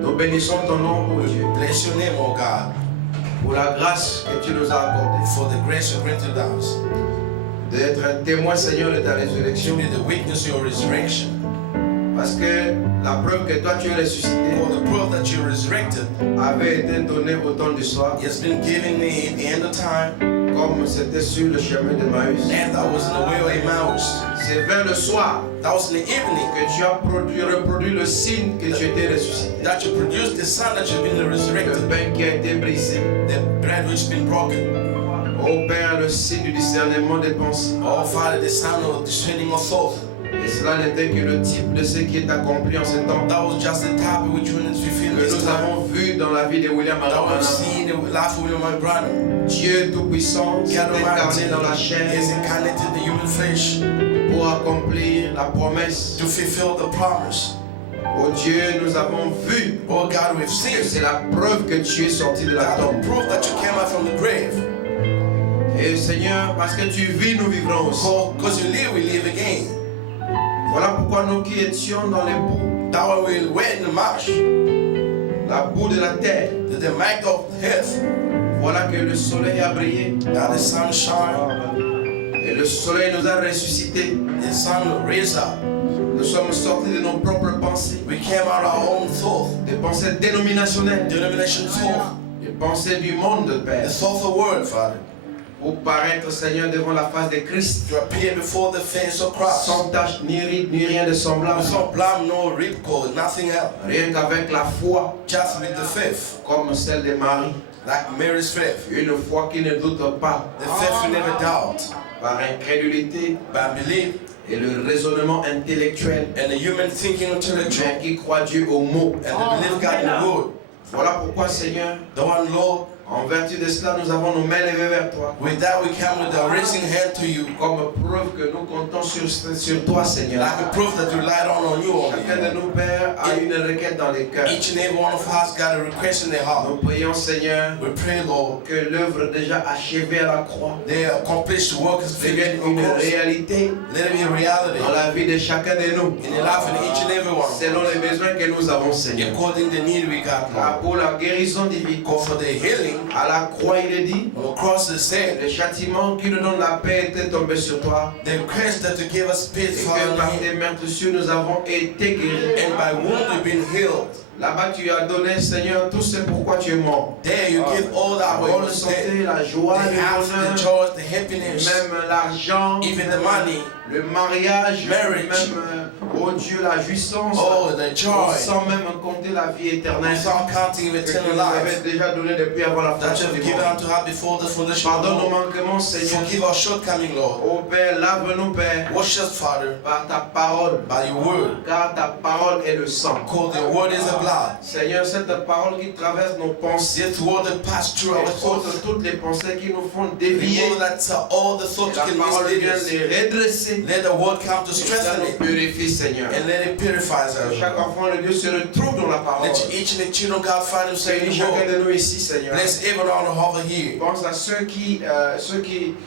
Nous bénissons ton nom, ô Dieu. Bless your name, oh God. Pour la grâce que tu nous as accordée. For the grace you granted us. D'être un témoin, Seigneur, de ta résurrection. To be the witness of your resurrection. Parce que la preuve que toi tu es ressuscité. For the proof that you resurrected. Avait été donnée au temps du soir. It's been given me at the end of time. Comme c'était sur le chemin d'Emmaüs. And I was in the way of Emmaus. C'est vers le soir. That was in the evening. Que tu as reproduit le signe que tu étais ressuscité. That you produced the sign that you've been resurrected. Le pain qui a été brisé. The bread which has been broken. Ô Père, le signe du discernement des pensées. Oh Father, the sign of discerning of thought. Et cela n'était que le type de ce qui est accompli en ce temps. That was just the type which was fulfilled. Que nous avons vu dans la vie de William Branham. That was seen in the life of William Branham. Dieu Tout-Puissant s'est incarné dans la chair. Is incarnated in the human flesh. Pour accomplir la promesse. To fulfill the promise. Oh Dieu, nous avons vu. Oh God, we've seen. C'est la preuve que tu es sorti de la tombe. Proof that you came out from the grave. Et Seigneur, parce que tu vis, nous vivrons aussi. Because you live, we live again. Voilà pourquoi nous qui étions dans les boues. That way we were in the marsh. La boue de la terre. The mark of earth. Voilà que le soleil a brillé. That the sun shine. Et le soleil nous a ressuscités. The sun raised up. Nous sommes sortis de nos propres pensées. We came out of our own thought. Des pensées dénominationnelles. Denomination thought. Des pensées du monde, Père. The thought of the world, Father. Pour paraître, Seigneur, devant la face de Christ. To appear before the face of Christ. Sans tache, ni ride, ni rien de semblable. Without blame, no wrinkle, nothing else. Rien qu'avec la foi. Just with the faith. Comme celle de Marie. Like Mary's faith. Une foi qui ne doute pas. The faith you never doubt. Par incrédulité. By belief. Et le raisonnement intellectuel. And the human thinking intellectual. Mais qui croit Dieu au mot. And the belief God in the word. Voilà pourquoi, Seigneur, the one Lord, En vertu de cela, nous avons nos mains levées vers toi. With that, we come with a raising hand to you, Comme preuve que nous comptons sur toi, Seigneur. like a proof that you light on you only. Chacun de nous, Père, a une requête dans les cœurs. Each and every one of us got a request in their heart. Nous prions, Seigneur, We pray, Lord, que l'œuvre déjà achevée à la croix they accomplish the work is devienne finished on une the cross. réalité Let it be a reality dans la vie de chacun de nous, in the life of each and every one, selon les besoins que nous avons, Seigneur. according to the need we got, Car Lord. pour la guérison divine, Go for the healing. à la croix, il est dit, On the cross is said, le châtiment qui nous donne la paix était tombé sur toi. the grace that you give us Et peace, que Father, par tes meurtrissures, nous avons été guéris. and by whom we've been healed. Là-bas, tu as donné, Seigneur, tout ce pourquoi tu es mort. There you give all that La way bonne was dead. santé, la joie, The le health, the bonheur, joy, the happiness, même l'argent, even the money, le mariage, Marriage. même, oh Dieu, la jouissance, oh, the joy, sans même compter la vie éternelle without counting que tu eternal nous life avais déjà donné depuis avant la that fondation you have du given monde. unto us before the foundation of the Pardonne nos world. manquements, Seigneur. Forgive our shortcoming, Lord. Oh Père, lave-nous, Père, Wash us, Father, par ta parole, by your word. car ta parole est le sang. Call the word is the blood. Seigneur, cette parole qui traverse nos pensées, This word that passed through our et thoughts. ôte toutes les pensées qui nous font We dévier. know that all the Et thoughts la can parole mislead vient us. les redresser. Let the word come to Et ça strengthen nous it purifie, Seigneur. and let it purify us. Chaque enfant de Dieu se retrouve dans la parole. Let each and every children of God find themselves in Bénis the chacun word. de nous ici, Seigneur. Bless everyone over here. Pense à ceux qui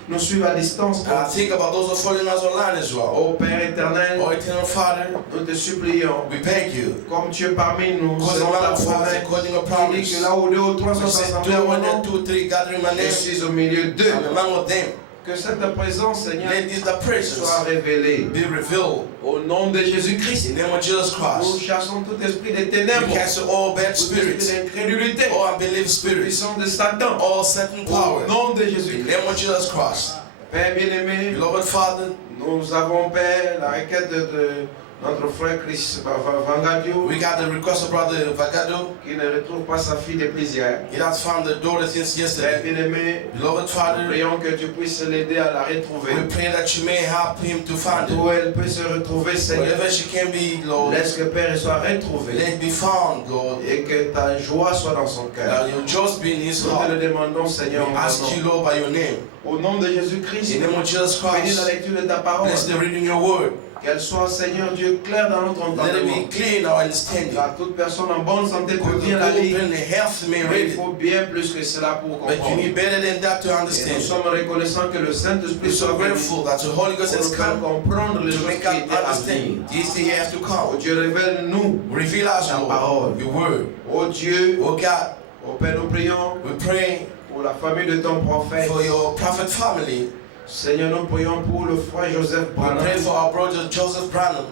nous suivent à distance. And I think about those who are following us online as well. Ô Père éternel, Oh, eternal Father, nous te supplions, we beg you, comme tu es parmi nous, because selon the ta man of us, promesse, according to qui dit promise, que là où deux ou trois sont we say, assemblés do au one nom, and two, three, gathering my je name, suis au milieu d'eux. I'm among them. Que cette présence, Seigneur, Let this the presence soit révélée. be revealed Au nom de Jésus-Christ, in the name of Jesus nous Christ. chassons tout esprit de We ténèbres, cancel all bad tout esprit spirits, d'incrédulité, all unbelief spirits, puissance de Satan. all Satan Au power. nom de In the Jésus-Christ. name of Jesus Christ. Père bien-aimé, Beloved Father, nous avons, Père, la requête de notre frère Chris Vangadio, we got the request of Brother Vagado. qui ne retrouve pas sa fille depuis hier. He has found the daughter since Père yesterday. bien-aimé, Beloved Father, prions que tu puisses l'aider à la retrouver. we pray that you may help him to find Où it. elle peut se retrouver, Seigneur. Wherever she can be, Lord, Laisse que Père elle soit retrouvée let it be found, Lord. et que ta joie soit dans son cœur. That you'll just be in his Nous te heart. le demandons, We Seigneur, en ask ton you, nom. Lord, by your name. Au nom de Jésus-Christ, In the name of Jesus bénis la Christ, lecture de ta parole. bless the reading your word. Qu'elle soit, Seigneur Dieu, claire dans notre Let it entendement. be clear in our understanding. Car toute personne en bonne santé peut Because bien la the lire. open the health may Mais read il it. faut bien plus que cela pour But you comprendre. need better than that to Et nous understand. sommes reconnaissants que le Saint-Esprit We're soit so venu grateful that the Holy Ghost pour has nous faire come comprendre les to choses make qui us étaient à venir. understand. These things have to Oh come. Dieu, révèle-nous. Reveal us, Ta parole. Lord, your word. Oh Dieu, Oh God, oh Père, nous prions we pray pour la famille de ton prophète. for your prophet family. Seigneur, nous prions pour le frère Joseph We Branham, pray for our brother Joseph Branham,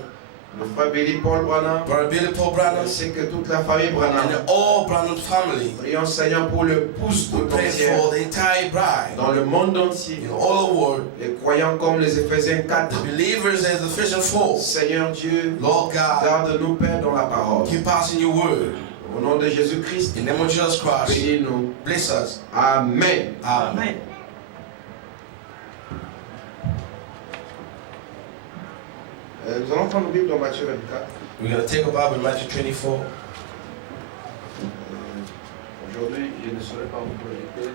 le frère Billy Paul Branham, brother Billy Paul Branham, ainsi que toute la famille and Branham. the all Branham family. Prions, Seigneur, pour le pouce We tout pray entier for the entire bride dans le monde entier. in all the world, Les croyants comme les Éphésiens 4. the believers as Ephesians 4. Seigneur Dieu, Lord God, garde-nous, Père, dans la parole. keep us in your word. Au nom de Jésus-Christ, In the name of Jesus Christ, bénis-nous. bless us. Amen. Amen. Nous allons prendre le Bible dans Matthieu 24. We're going to take a Bible in Matthew 24. Aujourd'hui, je ne saurais pas vous projeter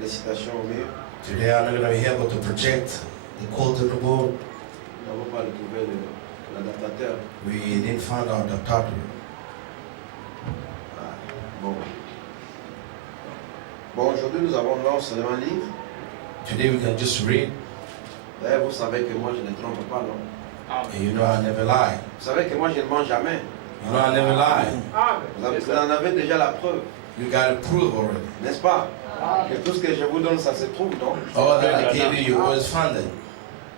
les citations au mur. Today I'm not going to be able to project the quote on the board. Nous n'avons pas retrouvé l'adaptateur. We didn't find out the title. Bon. Bon, aujourd'hui, nous avons là seulement un livre. Today we can just read. D'ailleurs, vous savez que moi, je ne trompe pas, non? And you know I never lie. Vous savez que moi, je ne mens jamais. You know I never lie. Vous en avez déjà la preuve, You got to prove already. n'est-ce pas? Que tout ce que je vous donne, ça se trouve, non? All that I gave you, you always found it.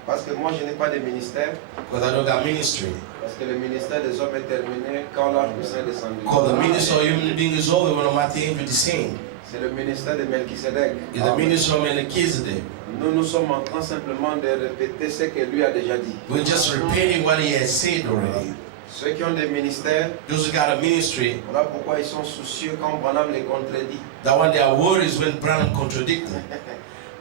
Parce que moi, je n'ai pas de ministère. Because I don't got ministry. Parce que le ministère des hommes est terminé quand l'ange puissant est descendu. Because the ministry of human being is over when Almighty angel descend. C'est le ministère de Melchisedec. It's the ministry of Melchizedek. Nous sommes en train simplement de répéter ce que lui a déjà dit. We're just repeating what he has said already. Ceux qui ont des ministères, Those who got a ministry, voilà pourquoi ils sont soucieux quand Branham les contredit. that one their word is when Branham contradicted.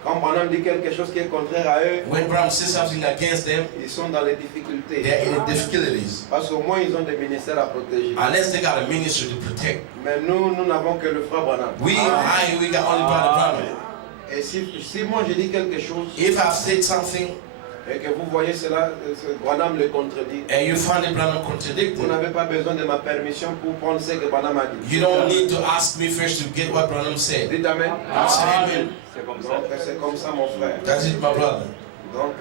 Quand Branham dit quelque chose qui est contraire à eux, When Branham says something against them, ils sont dans les difficultés. they're in difficulties. Parce qu'au moins, ils ont des ministères à protéger. Unless they got a ministry to protect. Mais nous n'avons que le frère Branham. We got only Brother Branham. Et si moi je dis quelque chose, If I've said something et que vous voyez cela, Branham le contredit, and you find it Branham contradicting, vous n'avez pas besoin de ma permission pour prendre ce que Branham a dit. you don't need to ask me first to get what Branham said. Dites Amen. Say amen. Donc c'est comme ça mon frère. That's it, my brother. Donc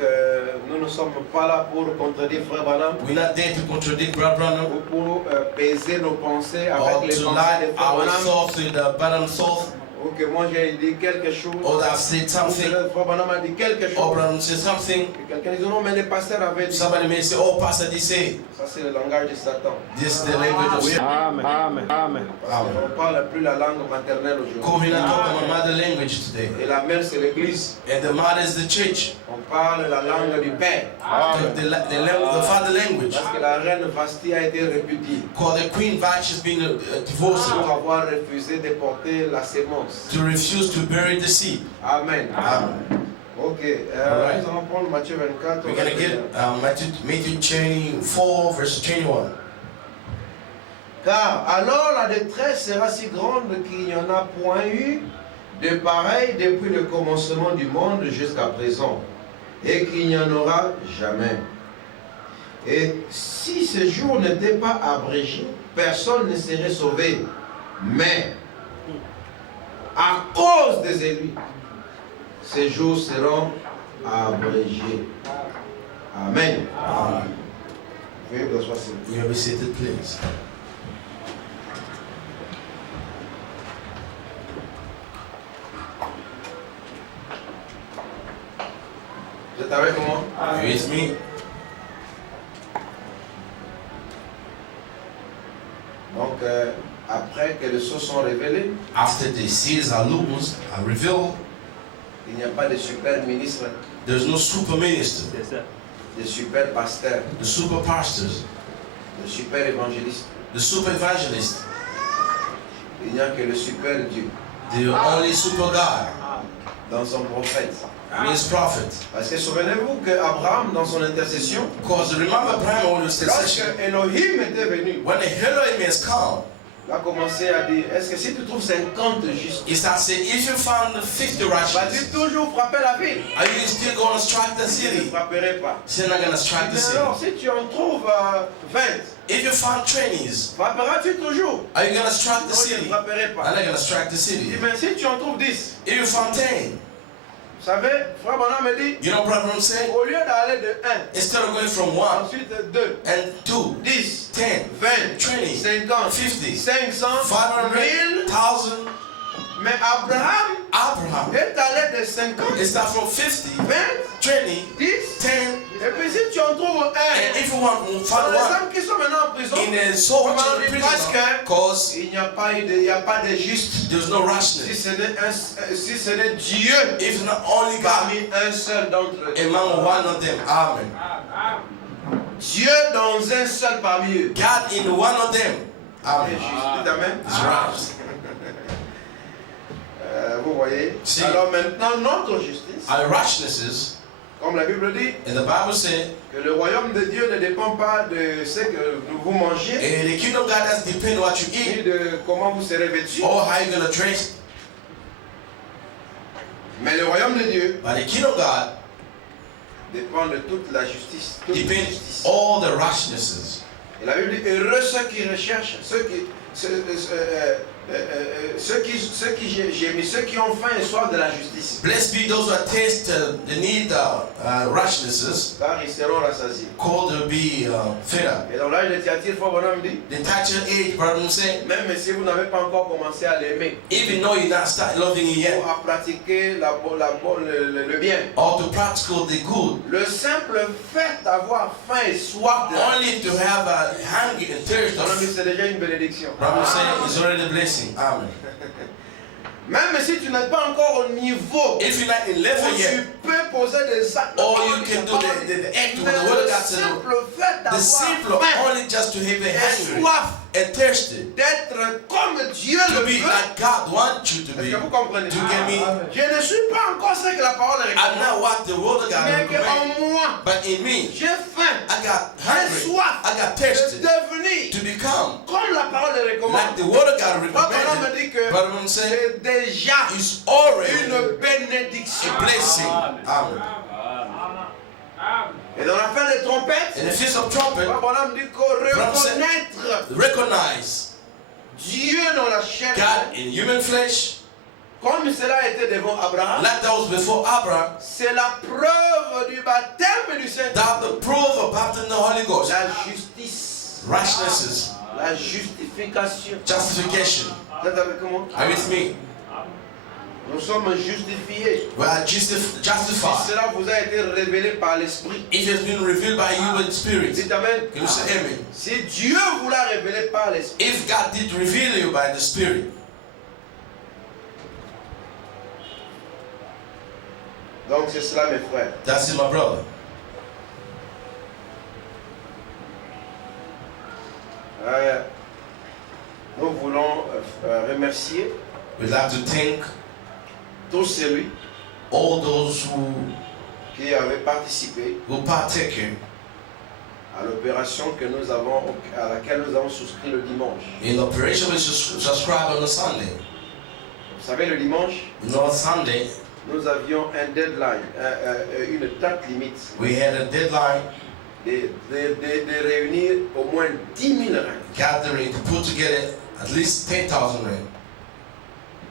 nous ne sommes pas là pour contredire frère Branham We're not there to contradict Brother Branham ou pour peser nos pensées or avec les to pensées lie de frère our Branham, thoughts with Branham's thoughts, ou que moi j'ai dit quelque chose, or that I've said ou que something, le frère Branham a dit quelque or chose. Branham said something. Et quelqu'un dit non mais le pasteur avait dit. Somebody may say, oh, Pastor, they say, Ça c'est le langage de Satan. this is the language of Satan. Amen. Amen. Amen. Parce qu'on ne parle plus la langue maternelle aujourd'hui. Because we're not talking about mother language today. Et la mère c'est l'église. And the mother is the church. On parle la langue du père. The father language. Parce que la reine Vashti a été répudiée Because the Queen Vashti has been divorced pour avoir refusé de porter la sémence. to refuse to bury the seed. Amen. Amen. Ok, Alright. nous allons prendre Matthieu 24. We're going to get Matthew 24, verse 21. Car alors la détresse sera si grande qu'il n'y en a point eu de pareil depuis le commencement du monde jusqu'à présent, et qu'il n'y en aura jamais. Et si ce jour n'était pas abrégé, personne ne serait sauvé. Mais à cause des élus, ces jours seront abrégés. Amen. Amen. Veuillez vous asseoir, s'il vous plaît. You may be seated, please. Vous êtes avec moi? Are you with me? Donc, après que les choses sont révélées, After the seeds are loosed, are revealed, il n'y a pas de super ministre, there's no super minister, de super pasteur, the super pastors, de super évangéliste. the super evangelist, Il n'y a que le super Dieu the only super God, dans son prophète. and his prophet. Parce que souvenez-vous qu'Abraham, dans son intercession, Because remember Abraham on his lorsque intercession, Elohim était venu, when the Elohim has come, il a commencé à dire, est-ce que si tu trouves 50 justes, he starts saying, if you found 50 vas-tu righteous, toujours frapper la ville? are you still going to strike the Je ne city? frapperai pas. You're not going to strike the Mais city. alors, si tu en trouves 20, If you found 20s, frapperas-tu toujours? are you going to strike Non, the je ne city? frapperai I'm pas. not going to strike the Il city. dit, mais si tu en trouves 10, If you found 10, vous savez, frère Branham me dit, you know what I'm saying? au lieu d'aller de 1, Instead of going from 1 ensuite 2, and 2, 10, 10, 20, 20, 50, 50, 500, 500, 1000. 1,000, Mais Abraham Abraham. est allé de 50, It starts from 50, 20, 20, 10. 10, Et puis si tu en trouves and 1, if you want dans find les one hommes qui sont maintenant en prison, in the soul on va dire parce prison, que because il n'y a pas eu de, il n'y a pas de juste. there's no Si rashness. ce n'est Dieu If not only God, parmi un seul d'entre eux. among one of them, Amen. Dieu dans un seul parmi eux. God in one of them, C'est Amen. juste. Dites Amen. It's right. Vous voyez. Si. Alors maintenant, notre justice, Our righteousnesses, comme la Bible dit, and the Bible said, que le royaume de Dieu ne dépend pas de ce que vous mangez, and the kingdom of God doesn't depend on what you ni eat de comment vous serez vêtus, or how you're gonna dress, mais le royaume de Dieu but the kingdom of God dépend de toute la justice. Toute depends justice. all the righteousnesses. Et la Bible dit, heureux ceux qui recherchent, ceux qui gémissent, ceux qui ont faim et soif de la justice, Blessed be those who are taste the need righteousnesses, car ils seront rassasiés. called to be fed up. Et donc là, je Thyatire, frère Bonhomme dit, The Thatcher age, brother say, même si vous n'avez pas encore commencé à l'aimer, even though you're not start loving it yet, ou à pratiquer le bien, or to practical the good, le simple fait d'avoir faim et soif de la only to have a hunger and thirst Bonhomme dit, of, c'est déjà une bénédiction. brother say, is already a blessing. Amen. Même si tu n'es pas encore au niveau If you're not in où level tu yet, peux poser des actes, or you can do the act with the word of God to simple fait the d'avoir simple faim only just to have a et hungry soif and thirsty. d'être comme Dieu To le be veut. like God wants you to Est-ce be. que vous comprenez? Do you get me? Je ne suis pas encore ce que la parole I'm recommande, not what the word of God mais recommends. qu'en moi, But in me, j'ai faim, I got j'ai hungry. soif I got de thirsty devenir to become comme la parole le like recommande. the word of God Votre homme me recommended. dit que But I'm saying c'est déjà it's already une bénédiction. a blessing. Amen. Et dans la fin des trompettes, In the Feast of Trumpet, mon homme dit que reconnaître recognize Dieu dans la chair, God in human flesh, comme cela était devant Abraham, like that was before Abraham. c'est la preuve du baptême du Saint-Esprit. That the proof of baptism in the Holy Ghost, La justice, righteousness, la justification. justification. Vous êtes avec moi? Are you with me? Nous sommes justifiés. We are Si justified. cela vous a été révélé par l'Esprit. It has been revealed by you in spirit. Dites Amen. Can you say amen? Si Dieu vous l'a révélé par l'Esprit, If God did reveal you by the Spirit, donc c'est cela mes frères. that's it, my brother. Nous voulons remercier We'd like to thank tous celui all those qui avaient participé who partaken à l'opération à laquelle nous avons souscrit le dimanche. in the operation we subscribe on a Sunday. Vous savez, le dimanche, You know, on Sunday, nous avions un deadline, une date limite we had a deadline de réunir au moins 10 000 reins. gathering to put together at least 10,000 rand.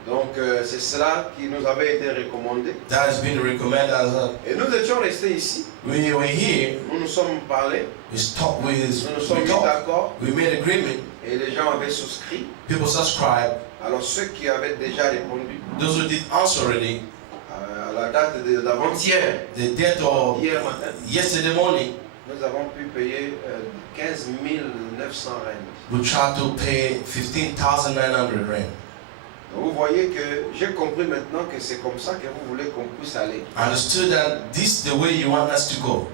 Donc c'est cela qui nous avait été recommandé. That has been recommended as a, Et nous étions restés ici, we were here, nous nous sommes parlé, we talked with nous nous sommes mis talked, d'accord we made agreement, et les gens avaient souscrit. people subscribed, Alors ceux qui avaient déjà répondu those who did answer already, à la date d'avant-hier, the date of hier matin, yesterday morning, nous avons pu payer 15 900 reines. we tried to pay 15,900 rand. Vous voyez que j'ai compris maintenant que c'est comme ça que vous voulez qu'on puisse aller. I understood that this is the way you want us to go.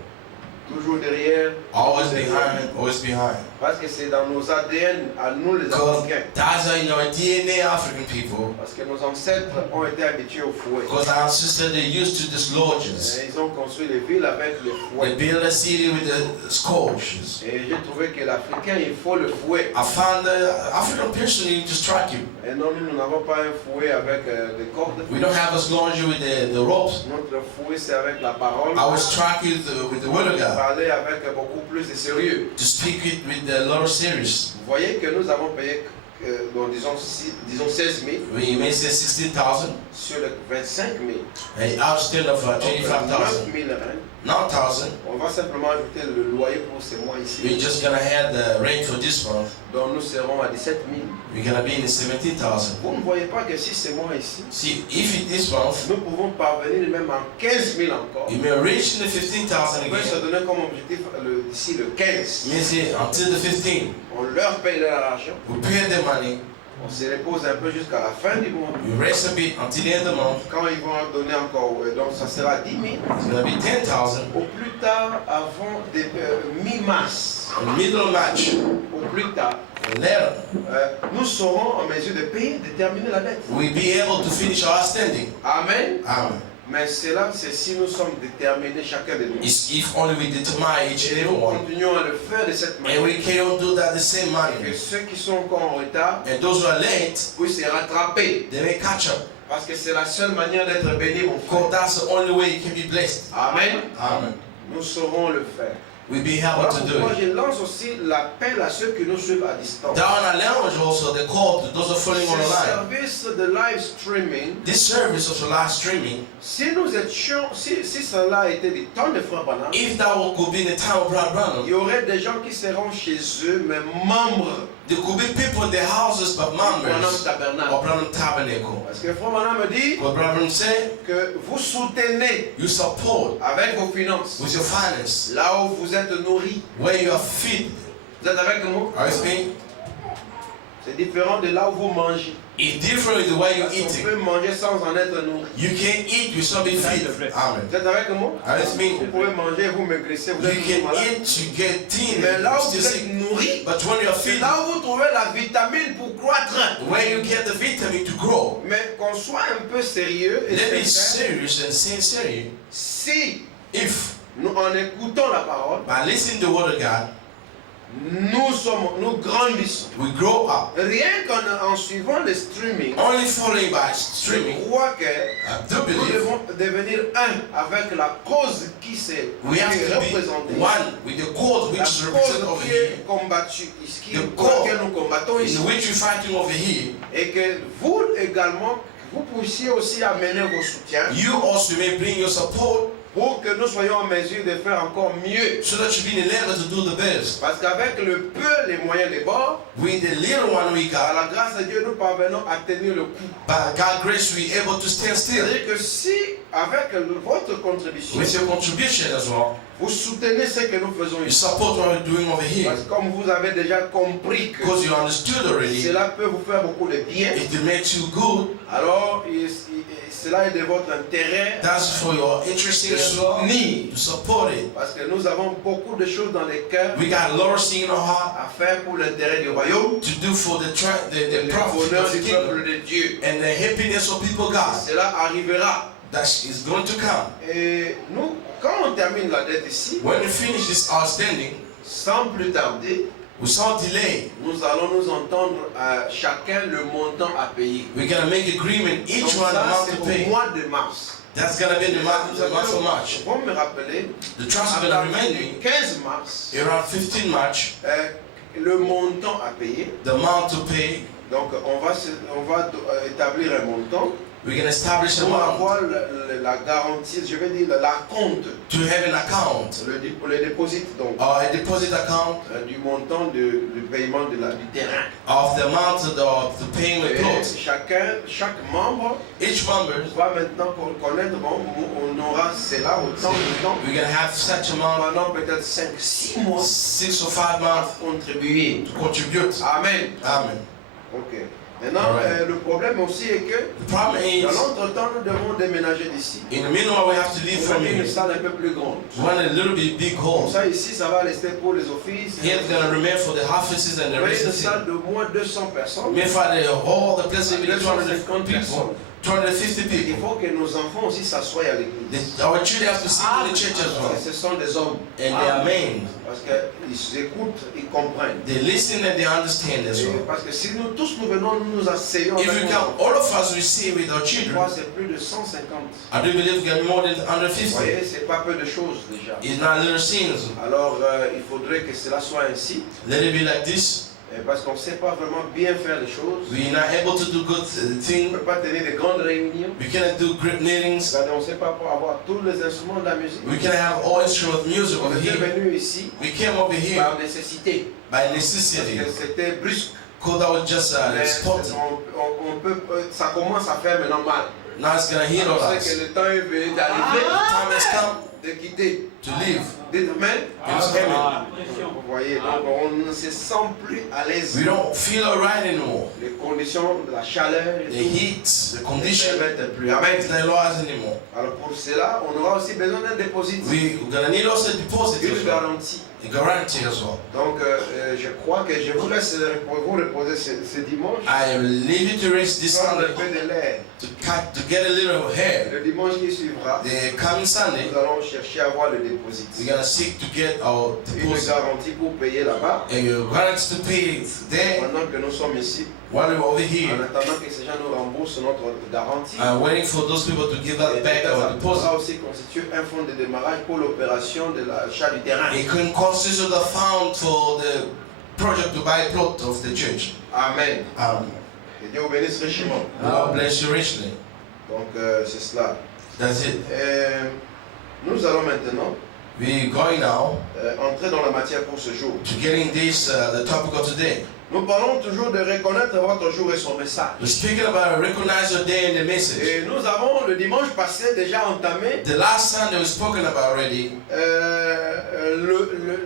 Toujours derrière, Always behind, always behind. parce que c'est dans nos ADN à nous les Because Africains. that's in our DNA, African people. Parce que nos ancêtres ont été habitués au fouet. Because our sister, they used to these lodges. Et ils ont construit les villes avec le They fouet. build a city with the scourges. Et j'ai trouvé que l'Africain, il faut le fouet. I found the African person need to strike you. Et non, nous n'avons pas un fouet avec des cordes. We don't have a scourge with the ropes. Notre fouet, c'est avec la parole. I was strike you with the word of God. Parler avec beaucoup plus de sérieux. To speak it with a lot of serious. Vous voyez que nous avons payé, bon, disons 16 000 We may say 16,000. sur les 25 000. And outstanding of Donc, 25,000. 9 000 reins. 9,000. On va simplement ajouter le loyer pour ces mois ici. We're just gonna have the rate for this month. Donc nous serons à 17 000. We're gonna be in 17,000. Vous ne voyez pas que si ces mois ici, See, if it this month, nous pouvons parvenir même en 15 000 encore. you may reach in the 15,000 On peut se again. donner comme objectif d'ici le 15. You may say until the 15, On leur paye leur argent. we pay the money, On se repose un peu jusqu'à la fin du mois. we rest a bit until the end of the month. Quand ils vont donner encore, donc ça sera 10 000. It's gonna be 10,000. Au plus tard, avant mi-mars, In the middle of March, au plus tard, and later, nous serons en mesure de payer, de terminer la dette. we'll be able to finish our standing. Amen. Amen. Mais cela, c'est si nous sommes déterminés chacun de nous. It's if only we determine each and Et every nous one. continuons à le faire de cette And manière. we can do that the same Que manner. ceux qui sont encore en retard And those who are late, puissent se rattraper. they may catch up. Parce que c'est la seule manière d'être béni, mon frère. Because that's the only way you can be blessed. Amen. Amen. Nous saurons le faire. We'll be able Voilà to do pourquoi it. je lance aussi l'appel à ceux qui nous suivent à distance. Down our language also, the call to those who are following Ce online. service de live streaming, This service of live streaming, si nous étions, si cela était du temps de Frère Branham, if that could be in the time of Brother il Branham, y aurait des gens qui seront chez eux, mais membres there could be people in their houses but du Branham members of Tabernacle. Branham Tabernacle. Parce que Frère Branham me dit What Brother Branham said, que vous soutenez you support avec vos finances, with your finance, là où vous êtes nourris. where you are feed. Vous êtes avec moi? Are you speaking? C'est différent de là où vous mangez. It's different with the way you're Parce qu'on eating. peut manger sans en être nourri. You can't eat without being fed. Amen. Vous êtes avec moi? That's me. Vous pouvez manger et vous maigrissez, vous You êtes toujours can malade. eat, you get thin, Mais là you're où still vous êtes sick. nourri, But when you're c'est feeding, là où vous trouvez la vitamine pour croître. where you get the vitamin to grow. Mais qu'on soit un peu sérieux et Let me be sincère, serious and sincere. si If nous en écoutons la parole, by listening to the word of God, nous grandissons. we grow up. Rien qu'en suivant le streaming, Only following by je streaming, crois que I do nous believe devons devenir un avec la cause qui s'est we have to be représentée. one with the cause La which is represented cause over qui here, est combattue ici, The pour cause laquelle nous combattons ici. in which we're fighting over here. Et que vous également, vous puissiez aussi amener vos soutiens You also may bring your support pour que nous soyons en mesure de faire encore mieux. so that you be in the level to do the best. Parce qu'avec le peu, les moyens des bords, With the little one we par got, la grâce de Dieu, nous parvenons à tenir le coup. by God's grace, we're able to stand still. C'est-à-dire que si, avec votre contribution, With your contribution as well, vous soutenez ce que nous faisons you ici, support what we're doing over here. parce que comme vous avez déjà compris que Because you understood already, cela peut vous faire beaucoup de bien, it makes you good. alors cela est de votre intérêt That's for your interest de as well, soutenir. to support it. Parce que nous avons beaucoup de choses dans les cœurs We got a lot of things in our heart à faire pour l'intérêt du royaume, to do for the le profit bonheur of the du kingdom peuple de Dieu. and the happiness of people God. Cela arrivera. That is going to come. Et nous, quand on termine la dette ici, When we finish this outstanding, sans plus tarder, without delay, nous allons nous entendre à chacun le montant à payer. we're going to make agreement, Donc each one ça, amount c'est to au pay. mois de mars. That's going to be the month of March. Vous me rappeler, The trust is à going to partir remind du me, 15 mars, around 15 March, le montant à payer. the amount to pay, Donc on va établir un montant we're going to establish a pour amount avoir la garantie, je vais dire la compte, to have an account, le déposit donc or a deposit account du montant du paiement du terrain. of the amount of the paying the Et clothes. chaque membre Each member, va maintenant connaître, bon, on aura cela autant de temps, we're going to have such amount, pendant peut-être 5-6 mois 6 or 5 à months contribuer. to contribute. Amen. Amen. Ok. Maintenant, Alright. le problème aussi est que The problem is, dans l'entretemps, nous devons déménager d'ici. in the meanwhile, we have to leave On va from faire une here. salle un peu plus grande. We want a little bit big Comme home. ça, ici, ça va rester pour les offices. Here it's going to remain for the offices and the Vous voyez, une residency. salle de moins de 200 personnes. May for the whole, the place will be 250 250 people, personnes. 250 Il people. faut que nos enfants aussi s'assoient à l'église. Our children have to sit in the church as well. Et ce sont des hommes. And they are men. Parce qu'ils écoutent, ils comprennent. They listen and they understand as Et well. parce que si nous tous nous venons, nous nous asseyons. If avec we nos can, enfants, all of us will see with our je children, crois que c'est plus de 150. I do believe we get more than Vous 150. voyez, c'est pas peu de choses déjà. It's not little things. Alors, il faudrait que cela soit ainsi. Let it be like this. Parce qu'on ne sait pas vraiment bien faire les choses. We're not able to do good On ne things. peut pas tenir de grandes réunions. We cannot do great meetings. On ne sait pas pour avoir tous les instruments de la musique. We cannot have all instruments of music On over était here. venu ici We came over here par nécessité. by Parce necessity. que c'était brusque. Because that was just Mais spotted. ça commence à faire maintenant mal. Now it's going to hit on On us. sait que le temps est venu The d'arriver, time has come de quitter. to leave. Dites Amen. It's coming. Vous voyez, donc on ne se sent plus à l'aise. We don't feel alright anymore. Les conditions, la chaleur, The et tout, heat, the ne condition, permettent plus. Amen. it's not allows anymore. Alors pour cela, on aura aussi besoin d'un dépôt, We're gonna need also a deposit une as well, garantie. a guarantee as well. Donc je crois que je vous laisse vous reposer ce dimanche. I leave you to rest this Prendre Sunday un peu de l'air. to get a little hair. Le dimanche qui suivra, The coming Sunday, nous allons chercher à avoir le dépôt. we're gonna seek to get our Une deposit garantie pour payer là-bas. and a guarantee to pay it there Pendant que nous sommes ici, while we're over en here. attendant que ces gens nous remboursent notre garantie. I'm waiting for those people to give us Et back peut-être our ça deposit. pourra aussi constituer un fonds de démarrage pour l'opération de l'achat du terrain. It can constitute the fund for the project to buy a plot of the church. Amen. Que Dieu vous bénisse richement. God bless you richly. Donc c'est cela. That's it. Nous allons maintenant We're going now entrer dans la matière pour ce jour. to getting this the topic of today. Nous parlons toujours de reconnaître votre jour et son message. We're speaking about recognize your day and the message. Et nous avons le dimanche passé déjà entamé The last Sunday we've spoken about already.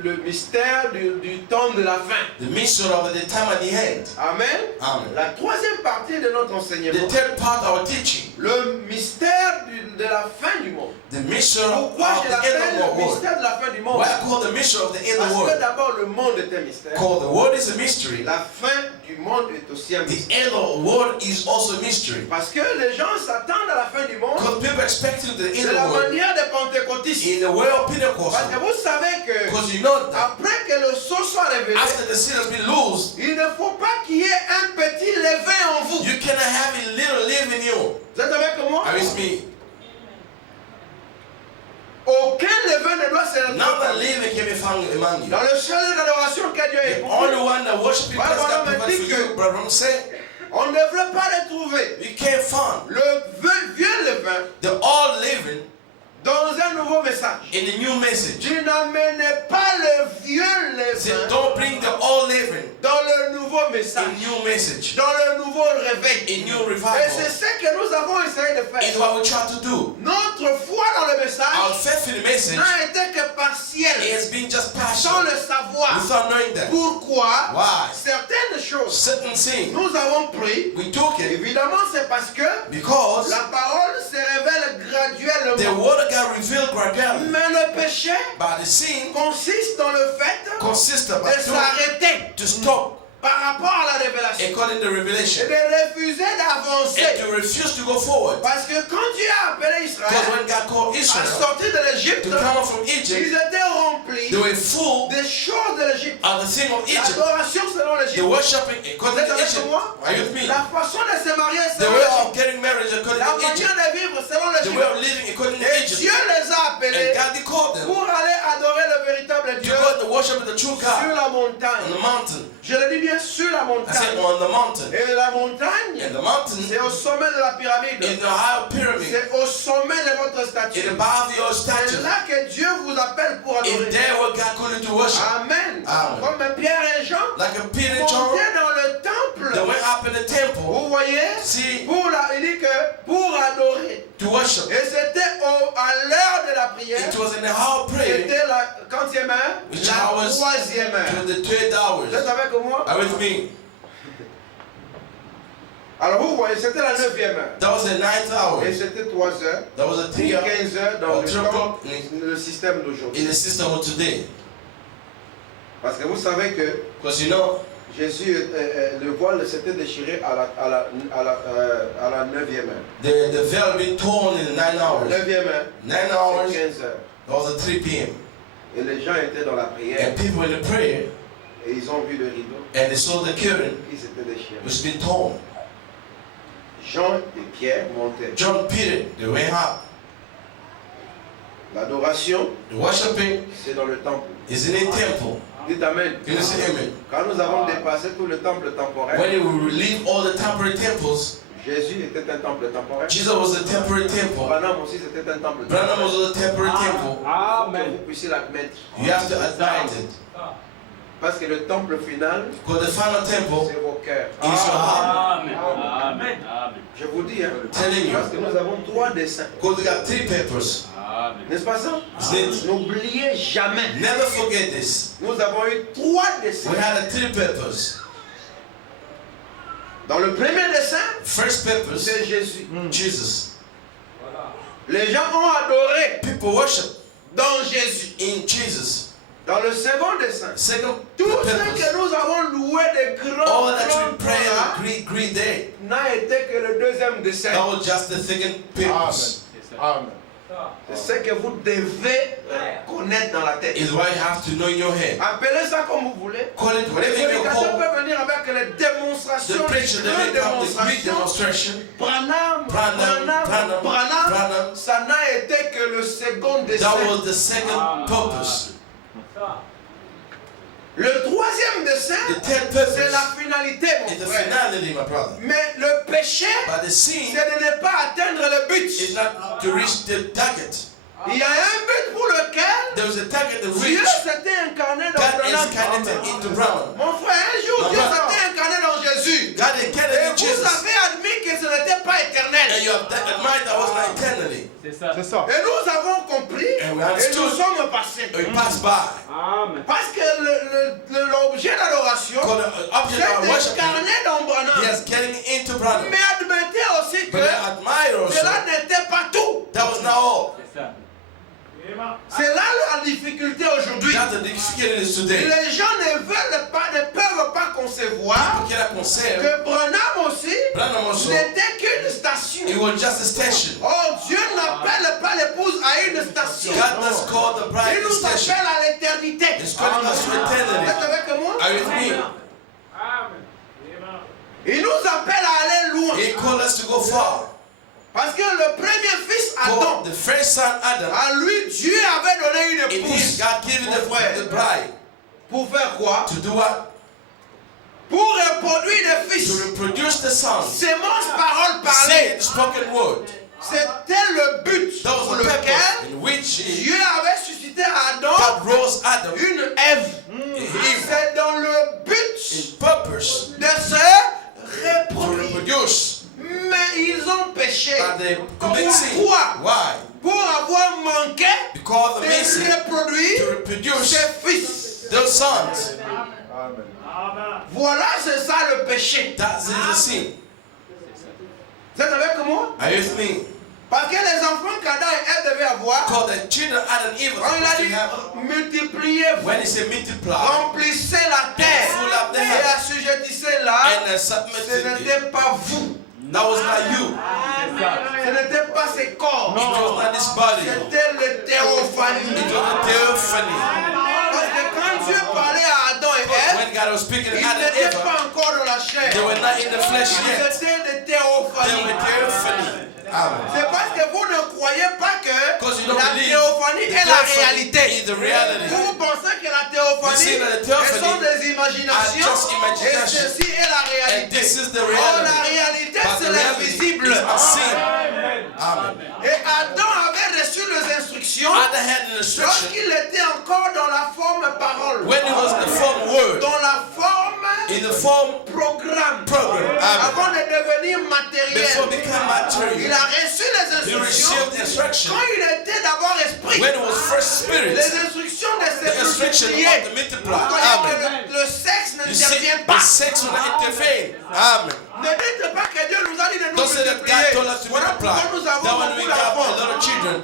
Le mystère du temps de la fin. The mystery of the time at the end. Amen. Amen. La troisième partie de notre enseignement. The third part of our teaching. Le mystère de la fin du monde. The mystery of Pourquoi je the end l'appelle of the le world. mystère de la fin du monde? Why I call the mystery of the end of Parce the que world? d'abord le monde est un mystère. Called the world is a mystery. La fin du monde est aussi un The mystère. end of the world is also a mystery. Parce que les gens s'attendent à la fin du monde Because people expecting the end de of la the world manière des pentecôtistes. in the way of Parce Pentecost. que vous savez que Because you know that après que le sceau soit révélé, after the sin has been loosed, il ne faut pas qu'il y ait un petit levain en vous. you cannot have a little live in you. Vous êtes avec moi? Are you with me? Aucun levain ne doit se None that retrouver live can be found among you. dans le seul d'adoration que Dieu a The éprouvé. only one that worship Voilà, Christ voilà, God provided for dit que- you, brother. I'm saying On ne devrait pas les trouver. you can't find Le vieux levain the all living dans un nouveau message. in the new message. Tu n'amènes pas le vieux Say, levain don't bring the all living dans le nouveau message, in new message, dans le nouveau réveil. in new Et revival. c'est ce que nous avons essayé de It's faire. what we try to do. Notre foi dans le Our message faith in the message n'a été que partielle, has been just sans passion le savoir. without knowing that. Pourquoi Why? certaines choses Certain things nous avons pris, we took it évidemment c'est parce que because la parole se révèle the graduellement. word of God revealed gradually. Mais le péché But the sin consiste dans le fait consists de about s'arrêter to stop par rapport à la révélation according to the et revelation de refuser d'avancer. and to refuse to go forward. Parce que quand Dieu a appelé Because Israël when God called à Israel sortir de l'Égypte, to come out from ils Egypt, étaient remplis they were full des choses de l'Égypte. of the thing of Egypt. L'adoration selon They l'Égypte. worshiping Vous according êtes to avec Egypt. moi? Are you with me? La façon de se marier The selon way l'Égypte. of getting married according La to Egypt. manière de vivre selon The way l'Égypte. of living according to Et Egypt. Dieu les a And appelés God they called them pour aller adorer le véritable to Dieu go to worship the true sur God la on montagne. the mountain. Je le dis bien sur la I said montagne. on the mountain. Et la montagne, And the mountain c'est au sommet de la pyramide. is the higher pyramid. C'est au sommet de votre It's statue. above your C'est statue. là que Dieu vous appelle pour It's adorer. there where God called you to worship. Amen. Amen. Comme Pierre et Jean Like a Peter and John, montaient dans le they temple. went up in the temple. Vous voyez? See, Il dit que pour adorer. to worship. Et c'était à l'heure de la prière. It was in the hour of prayer. C'était la quantième heure? Which La hours? troisième heure. To the 12 Vous hours. êtes avec moi? Are you with me? Alors vous voyez, c'était la 9e heure. That was the 9th hour. Et c'était 3 heures. That was the Puis 3 hour 15 heures dans or le 3 temps, o'clock le système d'aujourd'hui. in the system of today. Parce que vous savez que Because you know, Jésus, le voile s'était déchiré à la 9e heure. the veil been torn in 9 hours. 9e heure, 9 c'est hours, 15 heures. that was at 3 p.m. Et les gens étaient dans la prière And people in the prayer, et ils ont vu le rideau and they saw the curtain qui s'était déchiré. which been torn. Jean et Pierre montaient. John Peter, they went up. L'adoration, The worshiping c'est dans le temple. is in a temple. Dites Amen. Can you say amen? Quand nous avons dépassé tout le temple temporel, When we leave all the temporary temples, Jésus était un temple temporel. Jesus was a temporary temple. Branham aussi c'était un temple Branham temporel. was a temporary temple. Que vous puissiez l'admettre. You have to admit it. Parce que le temple final, Because the final temple c'est vos cœurs. is your heart. Amen. Amen. Amen. Je vous dis, hein, Telling you. parce que nous avons 3 dessins. Because we got 3 papers. Amen. N'est-ce pas ça? Isn't it? N'oubliez jamais. Never forget this. Nous avons eu 3 dessins. We had 3 papers. Dans le premier dessin, First papers, c'est Jésus. Jesus. Les gens ont adoré People worship dans Jésus. in Jesus. Dans le second dessin, Second tout ce papers, que nous avons loué de grands, all that we grands pray là, and greet day, n'a été que le deuxième dessin. that was just the second papers. Amen. C'est ce que vous devez connaître dans la tête. Is what you have to know in your head. Appelez ça comme vous voulez. Call it Le whatever you prédicateur call. peut venir avec les démonstrations, The preacher, les they grandes may come with great démonstrations. demonstration. Branham, Branham, Branham. ça n'a été que le second dessin. That was the second purpose. Le troisième dessin, The third c'est purpose la finalité, is the mon frère. finality, my brother. Mais le péché, But the c'est sin de ne pas atteindre le but. is not to reach the target. Il y a un but pour lequel There was a target to Dieu reach. s'était incarné dans God Branham. is incarnated into Brahman. Mon frère, un jour, My Dieu brother. s'était you have admired that was not internally. C'est ça. C'est ça. Et nous avons compris And we et understood. nous sommes passés. We pass by. Amen. Parce que l'objet d'adoration Because the object of s'est worship, incarné dans he Branham. is getting into Branham. Mais admettez aussi que But I admire also, cela n'était pas tout. that was not all. C'est ça. C'est là la difficulté aujourd'hui. That's the difficulty today. Les gens ne peuvent pas concevoir People cannot conceive. que Branham aussi Branham also, n'était qu'une station. it was just a station. Oh, Dieu n'appelle pas l'épouse à une station. God does call the bride Il a nous station. appelle à l'éternité. It's calling us to Vous eternity. êtes avec moi? Are you with me? Il nous appelle à aller loin. He called us to go far. Parce que le premier fils, Adam, For the first son, Adam, à lui, Dieu avait donné une in him, épouse. God gave Mon frère. the bride Pour faire quoi? to do what? Pour reproduire des To fils. reproduce the son. Sémence, parole Say parlée. the spoken word. C'était le but That was pour the purpose lequel in which Dieu avait suscité à Adam God rose Adam une Ève. Eve C'est dans le but in purpose de se to reproduire. reproduce. Mais ils ont péché. But they commit sin. Pourquoi? Why? Pour avoir manqué Because de the missing to reproduire reproduce ses fils. those sons. Amen. Voilà, c'est ça le péché. That is the sin. Vous êtes avec moi? Are you with me? Parce que les enfants qu'Adam et Ève devaient avoir, Because the children Adam and Eve on are il a supposed to dit have, multipliez-vous, when he said multiply remplissez la terre Fill up the et heaven. assujettissez-la. and Ce submitted, n'était pas vous, that was not you. C'est ça. ce n'était pas ces corps, It was not this body. c'était le théophanie. It was a theophany. Parce que quand Dieu parlait à Adam et Ève, When God was speaking to ils Adam and n'étaient Eve, pas encore dans la chair. they were not in the flesh Ils yet. étaient des They théophanies. were theophany. Amen. C'est parce que vous ne croyez pas que Because you don't la believe théophanie the est la theophany réalité. is the reality. Vous pensez que la You théophanie, see that the ce theophany sont des imaginations are just et imagination. ceci est la And réalité. this is the Oh, reality. la réalité, But c'est the reality l'invisible. is unseen. Amen. Et Adam avait reçu les instructions Adam had an instruction lorsqu'il était encore dans la forme parole, when it was in the form word, dans la forme in the form programme, program. Amen. avant de devenir matériel. Before become Il material, a reçu les he instructions received instruction quand il était d'abord esprit. when it was first spirit, Les instructions de the instruction ces of the multiply. Vous voyez Amen. que le sexe You see, n'intervient the pas. sex will not intervene. Amen. Ne dites pas que Dieu nous a dit de nous Don't say that God multiplier. told us to Voilà multiply. pourquoi nous avons That when we beaucoup got a d'enfants. lot of children,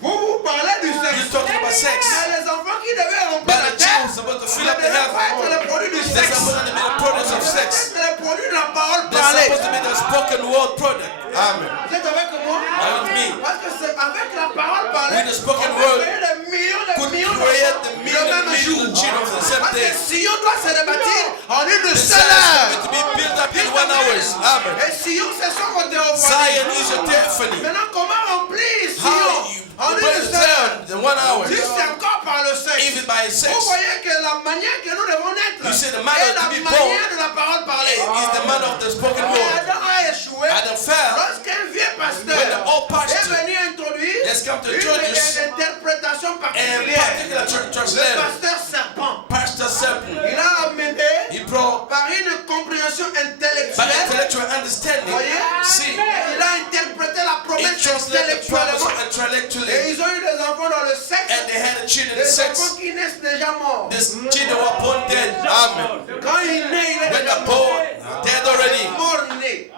Vous parlez du sexe. you're talking about sex. Mais les enfants qui devaient remplir But la the terre children supposed to ne fill up the devaient pas heaven. être les produits du They're sexe. supposed to be the products of sex. C'est les produits de la parole They're parlée. supposed to be the spoken word product. Amen. Vous êtes avec moi? Are you with me? Parce que c'est avec la parole parlée With the spoken on peut word, créer des millions could d'enfants create the le million même jour. children of the same Parce que day. Sion doit se rebâtir en une The seule Zion is heure. going to be built up in 1 hour. Amen. Et Sion, c'est son côté au Zion is a theophany. Maintenant, comment remplir How Sion you en put une seule heure? Zion in 1 hour? Juste encore par le sexe. Even by sex. Vous voyez que la manière que nous devons naître You see, the est manner la to be manière de la parole parlée. is the man of the spoken Mais word. Adam a échoué Adam fell. lorsqu'un vieux pasteur When the old pastor est venu introduire has come to une introduce interprétation and particulière. particular church Le translator, pasteur serpent. Pastor Serpent, Il a amené he brought par une compréhension by intellectuelle. intellectual understanding. Voyez? See, Il a interprété la he promesse translated the promise intellectuellement. intellectually, Et ils ont eu des enfants dans le sexe. and they had a children in Des sex. enfants qui naissent déjà morts. This children were born dead. Amen. Quand il naît, il est When déjà they're mort. born, dead already. Mort né.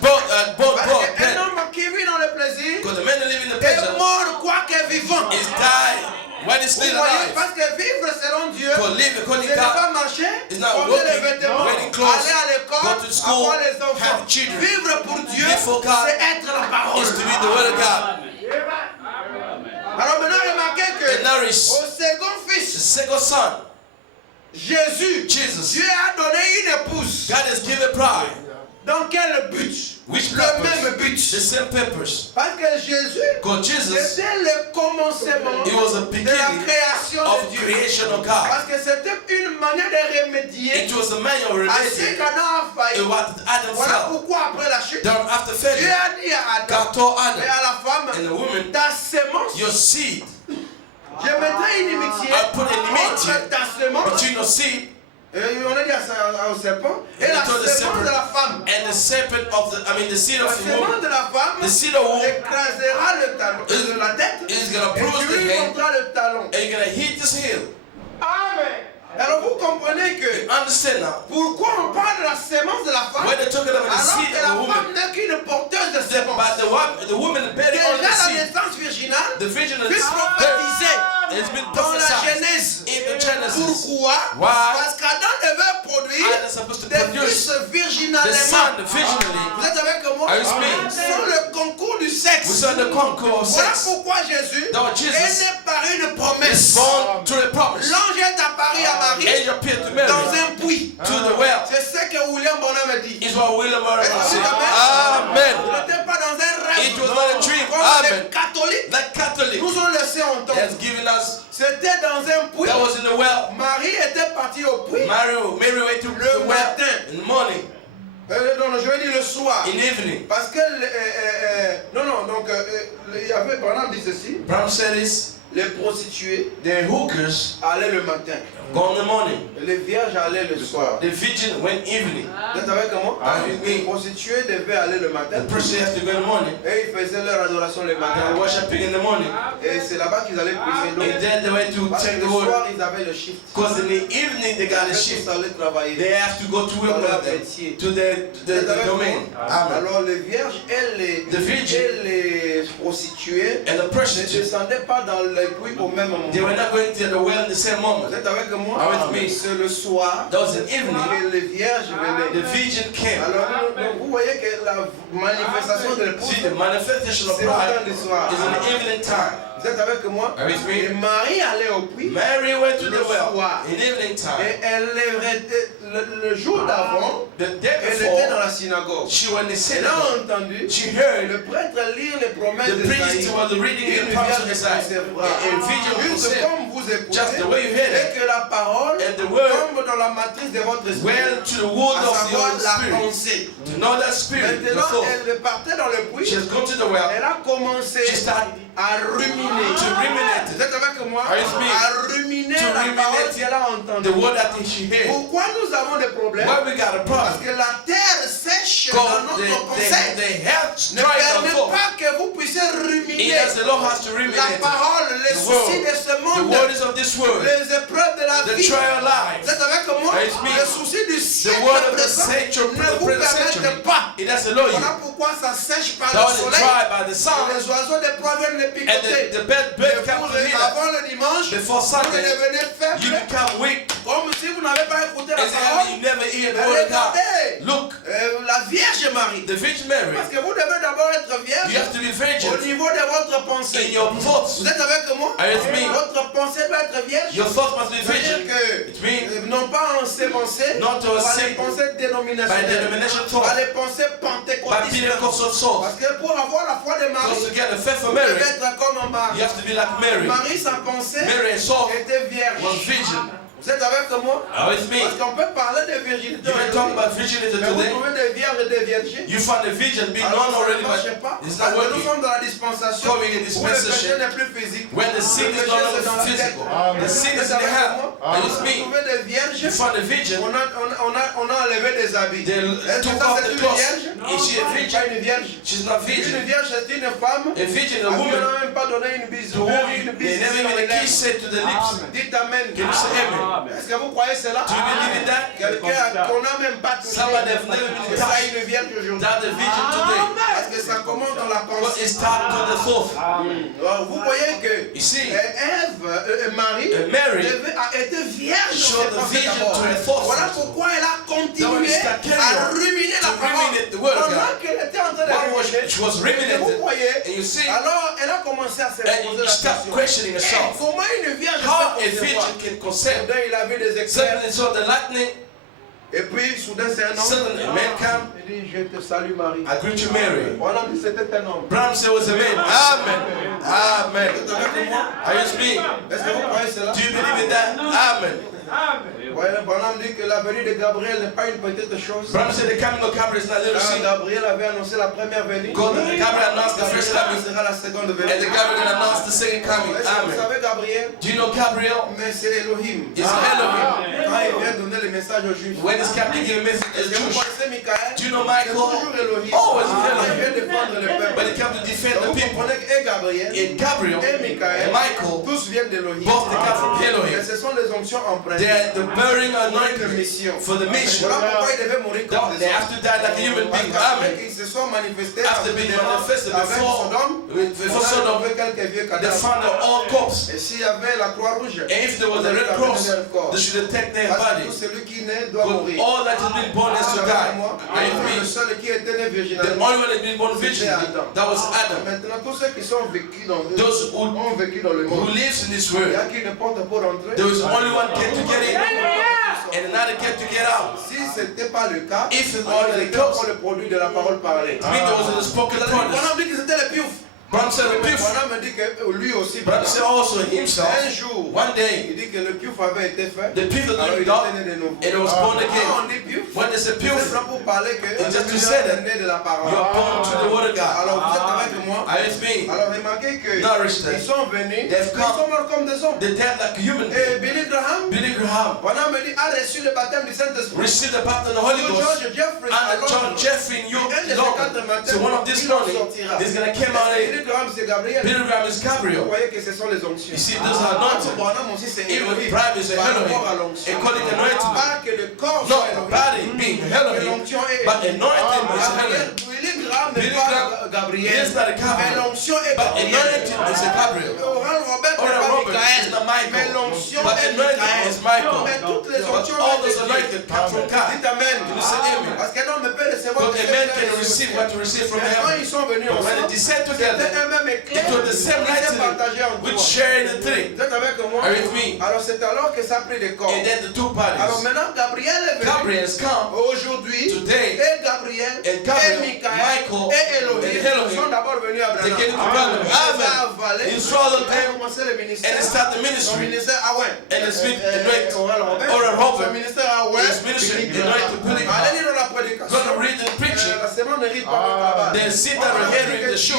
Born Parce qu'un dead. homme qui vit dans le plaisir Because the man who live in the est pleasure mort quoique vivant. is died when he's Vous still voyez, alive. parce que vivre selon Dieu, Because live according c'est to ne pas God marcher, is not porter les working, vêtements, wearing clothes, aller à l'école, go to school, avoir les enfants. have children. Vivre pour Dieu, Live for God c'est être la parole. is to be the word of God. Alors maintenant, remarquez que And nourish au second the fils, second son, Jésus, Jesus. Dieu a donné une épouse. God has given pride. Dans quel but? Which Le purpose? même but. The same purpose. Parce que Jésus, Because Jesus, c'était le commencement it was a de la beginning création of de Dieu. creation of God. Parce que c'était une manière de remédier It was a manual à ce related qu'Adam a to failli. what Adam Voilà fell. pourquoi après la chute, Then after Dieu failure, a dit à Adam God told et Adam à la and femme, the woman, ta sémence, your seed, je mettrai une inimitié I put enmity entre ta sémence between your seed Et on a dit au serpent. Et la told the sémence de serpent, la femme. and the serpent of the seed La of the sémence woman, de la femme the seed of woman écrasera le talon, la tête. is gonna Et bruise tu the lui head, monteras le talon. and you're gonna hit his heel. Amen. Alors vous comprenez que You understand now? pourquoi on parle de la sémence de la femme When they're talking about the alors seed que of la the woman, femme n'est qu'une porteuse de sémence. but the woman bearing Déjà on the la seed, naissance virginale the vision of fut the prophétisée has been dans la prophesied Genèse. in the Genesis. Pourquoi? Why? Parce qu'Adam devait produire Adam is supposed to des produce fils the virginalement. son visually. Vous êtes avec moi? Are you speaking? Sur le concours du We sexe. saw the conqueror of Voilà sex. pourquoi Jésus Though est Jesus né par une is promesse. born to the promise. L'ange est apparu à Marie Angel appeared to dans Mary un puits. to the well. C'est ce que William Bonham dit. Is what William Murray said. Il Amen. n'était pas dans un rêve. It was not a dream. Comme Amen. les catholiques Like Catholic nous ont laissé entendre. has given us, C'était dans un puits. that was in the well. Marie était partie au puits Mary went to the well matin. in the morning, non, je vais dire le soir. in the evening. Parce que il y avait, Branham dit ceci, Brown said this, les prostituées the hookers allaient le matin, go in the morning. les vierges allaient le soir. The virgin went evening. Vous êtes avec moi? Les prostituées devaient aller le matin The person has to go in the morning. et ils faisaient leur adoration le They matin. were worshiping in the morning. Et c'est là-bas qu'ils allaient puiser l'eau. And then they went to Parce que check le the water. soir, ils avaient le shift. Because in the evening they got a Ils shift. allaient travailler. They have to go to work Dans leur with them, métier. to the domain. Amen. Alors les vierges et The virgin les prostituées and the ne prostitute, descendaient pas dans les puits au même moment. they were not going to the well in the same moment. Vous êtes avec moi? Are with me? C'est le soir That was an evening. et les vierges The venaient. virgin came. Alors vous voyez que la manifestation de l'épouse, See, the manifestation of c'est pride le temps du soir. is in the evening time. Vous êtes avec moi? Are with Et me? Marie allait au puits Mary went to le the well soir. in evening time. Et le jour d'avant, The day elle était dans before, la synagogue. she went to Elle a synagogue. entendu She heard le prêtre lire les promesses the priest d'Ésaïe. was reading Une the promise of vierge Isaiah. conservera. A vision Juste concept. comme vous écoutez, Just the way you hear et it. que la parole And the word tombe dans la matrice de votre esprit, well to the wood à of the savoir Holy la Spirit. pensée. To know that spirit, the Maintenant, thought. elle partait dans le puits, She has gone to the well. elle a commencé She started à ruminer. to ruminate Vous êtes avec moi? Are you speaking? À ruminer To la ruminate parole qu'elle a the entendue. word that she heard. Pourquoi nous avons des problèmes? Why we got a Parce problem? que la terre sèche dans God, notre pensée they have ne tried permet before. pas que vous puissiez ruminer It has the Lord has to la ruminate parole, les the soucis word, de ce the monde, words of this world, les épreuves de la the vie. trial Vous life, êtes avec moi? Are you speaking? Les soucis du the siècle word of the présent century, ne the vous present century. permettent pas. It has the Lord you. Voilà pourquoi ça sèche par That le was soleil. dry by the Et sun, les oiseaux des proies viennent les and picoter. the bird Et come vous, to hear that. avant le dimanche, Before vous Sunday, devenez you faible, become weak, comme si vous n'avez pas écouté la and then parole. you never hear the word of God. Regardez, Look, la Vierge Marie. the Virgin Mary, Parce que vous devez d'abord être you vierge have to be au virgin niveau de votre in pensée. your thoughts. Vous êtes avec moi? Are you with me? Votre pensée doit être vierge. Your thoughts must be C'est-à-dire virgin. que It means non pas en ces pensées, not to par say les pensées by dénominationnelles, denomination par thought, les pensées by pentecôtistes. Pentecostal thought. Parce que pour avoir la foi de Because Marie, to get the faith of vous Mary, devez être comme you Marie. have to be like Mary. Marie, sa pensée Mary herself était vierge. was virgin. Vous êtes avec moi? Are you with me? Parce qu'on peut parler de virginité. You can talk aujourd'hui. about virginity Mais vous today. trouvez des vierges et des viergers. You find the virgin being Alors, known ça already, ne marche but pas. it's Parce not que nous working. sommes dans la dispensation Coming in où le dispensation, péché n'est plus physique. when the sin is no longer physical, the sin is in the hand. Are you with Vous me? trouvez des vierges. You find the virgin, On a enlevé des habits. they Est-ce que took ça off c'est the une clothes. vierge? Is she a Pas virgin? une vierge. She's not Une virgin. vierge c'est une femme. A virgin, À a qui on woman, n'a même pas donné une bise. to whom Une they bise never sur even les a kiss lèvres. it to the lips. Dites amen. Can you say amen? Est-ce que vous croyez cela? Do you believe in that? Quelqu'un qu'on n'a même pas touché. Somebody have never been C'est ça touched. une vierge aujourd'hui. That the virgin today. Parce que ça commence dans la But pensée. it starts to the thought. Alors, vous voyez que You see, Marie Mary a été vierge dans showed ses the pensées vision d'abord. to her thoughts. Voilà pourquoi elle a That was continué the carry à on. ruminer la To ruminate the parole. word of Pendant God. qu'elle était en train de While ruminer, she was et vous ruminating, voyez, and you see, alors elle a commencé à se and poser you la start question. questioning Hey, yourself. comment une vierge How a peut concevoir? virgin can conceive? Soudain, il a vu des éclairs. Suddenly saw the lightning. Et puis, soudain, c'est un homme. Suddenly a man came. Il dit, je te salue Marie. I greet you, Mary. Voilà, c'était un homme. Brown said was a man. Amen. Amen. Vous êtes avec moi? Are you speaking? Est-ce que vous croyez cela? Do you believe in that? Amen. Ouais, Branham dit que la venue de Gabriel n'est pas une petite chose. Brown said the coming of Gabriel is not little Quand sin. Gabriel avait annoncé la première venue, God, Gabriel announced the first coming, sera la seconde venue. and the Gabriel announced the second coming. Est-ce que vous Amen. savez Gabriel? Do you know Gabriel? Mais c'est Elohim. It's Elohim. Quand il vient donner le message aux Juifs. When this captain gave a message to Est-ce the que vous Jews, connaissez Michaël? do you know C'est Michael? toujours Elohim. Always Il Elohim. vient défendre le peuple. But he came to defend Donc the vous people. comprenez que Gabriel In Gabriel et Michael, and Michael, tous viennent d'Elohim. both they come from Mais Elohim. ce sont les onctions en principe. They're the bearing Pour une anointing mission. for the mission. Voilà pourquoi ils devaient mourir comme They des have to die like a human Parce being. qu'après Amen. qu'ils se sont manifestés After being manifested avec before Sodome, before on a Sodom, trouvé quelques vieux they cadavres. found an old corpse. Et s'il y avait la croix rouge, And if there was a red cross, they should have taken their parce que body. tout celui qui naît doit But mourir. all that has been born has to die. Are you with Le me? seul qui était né The virginalement, only one that has been born virginally, that was Adam. maintenant tous ceux qui sont vécus dans Those who ont vécu dans le monde, lives in this il y world, a qui ne porte pour rentrer. there was only one get to get in and another get to get out. Si ce n'était pas le cas, If it alors was il the était case, pour le produit de la parole parlée. it means there was a spoken On promise. a dit que c'était le piouf. Bram said the piouf. On a dit que lui aussi, Bram said also himself, un jour, one day, il dit que le piouf avait été fait. the piouf Alors that il been done, était né de nouveau. and it was born Quand again. on dit piouf, When they say c'est piouf, simplement pour parler que it's just to le say that né de la parole. you are born to the word of God. Alors vous êtes avec moi. Are you with me? Alors remarquez que Nourish ils them. sont venus, They've ils sont morts comme des hommes. The dead like a human being. Et Billy Graham, Billy Graham on a dit, a reçu le baptême du Saint-Esprit. received the baptism of the Holy Ghost. George Jeffrey, And John Jeffrey in York, so one of this morning is going to come out Billy in. Graham, c'est Gabriel. Billy Graham is Vous Gabriel. voyez que ce sont les onctions. You see, those are anointed. Branham aussi, c'est Even Elohim. Brad is a Par rapport à Elohim. l'onction. And calling anointing. Pas que le corps Not soit the Elohim. body being Que Elohim, l'onction est but anointing is Gabriel. Elohim. Billy Graham n'est Billy pas Graham Gabriel. is not a Mais Gabriel. l'onction est But Gabriel. anointing is a Gabriel. Oral Robert n'est Oral pas Robert Michael. is not Mais Michael. l'onction But est anointing is Michael. Mais toutes les But onctions all viennent those de Dieu. anointed come from God. Dites Amen. You say amen. Parce qu'un homme peut recevoir But de a ce man que can Dieu receive reçoit. what you receive from Mais quand heaven. ils sont venus But when ensemble, they descend c'était together, un même éclair. it was the same Ils étaient lightning partagés en which trois. sharing the three. Vous êtes avec moi? Are you with me? Alors c'est alors que ça a pris des corps. And then the two Alors bodies. maintenant Gabriel est venu. Gabriel has come Aujourd'hui, today. et Gabriel, And Gabriel, et Michael, Michael, et Elohim and Elohim, sont d'abord venus à they Branham. came to Branham. Ils ont Amen. avalé. He swallowed Ils ont them commencé le ministère. and he started the Son ministry. ministère Owen. And the spirit anointed Oral Robert. Oral Robert. Son ministère Owen. His ministry anointed Billy Allez Graham. lire dans la prédication. Gonna read and preaching. La semaine ne rit pas votre travail. They sit down and hear the show.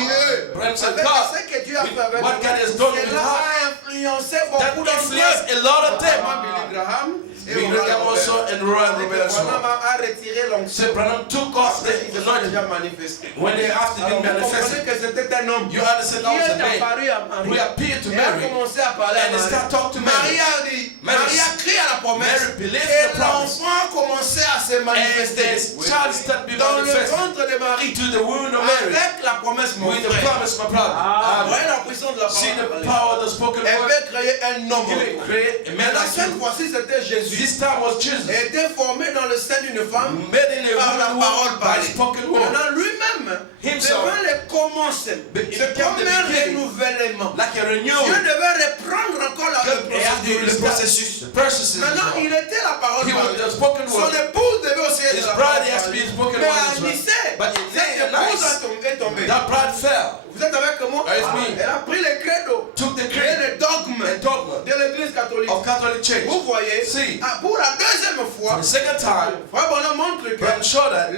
Branham said, Avec God, ce que Dieu a fait avec what nous, God has done with cela her, a influencé that beaucoup d'entre influenced eux. a lot of them. Notamment Billy Graham et Billy Oral Graham Robert. also and Royal Robert as Branham well. a retiré l'onction. So Branham took off Après, ils the se sont anointing. déjà manifestés. When they after Alors, been vous comprenez manifested, que c'était un homme you understand qui that was a est man apparu à Marie. who appeared to Et a Mary, commencé à parler à and they Marie. start talking to Marie Mary. a dit, Mary- Marie a crié à la promesse. Mary believed Et the promise. l'enfant a commencé à se And manifester. the child started being Dans le manifested ventre de Marie. to the wound of Mary. Avec la promesse, mon With the frère. promise, my brother. Vous voyez Amen. la puissance de la See the parole. power of the spoken Elle word. veut créer un homme. You will create a man Maintenant, like cette you. fois-ci, c'était Jésus. This time was Jesus. Était formé dans le sein d'une femme Made in a par la woman parole womb by parlée. spoken word. Maintenant, lui-même Himself. devant les commencements. It Ce became the premier beginning. renouvellement. Like a Dieu renewal. devait reprendre encore le processus. The process is Maintenant, il était la parole He was parlée. the spoken Son word. épouse devait aussi être His la bride parole has to be parlée. spoken Mais word à as well. Nicée, But in cette Nice, épouse est tombée. that bride fell. Vous êtes avec moi? Are you with me? Elle a pris les credos Took the et creed les dogmes and dogma de l'église catholique. of Catholic Church. Vous voyez, See, pour la deuxième fois, the second time, Frère Bonhomme montre que Branham showed that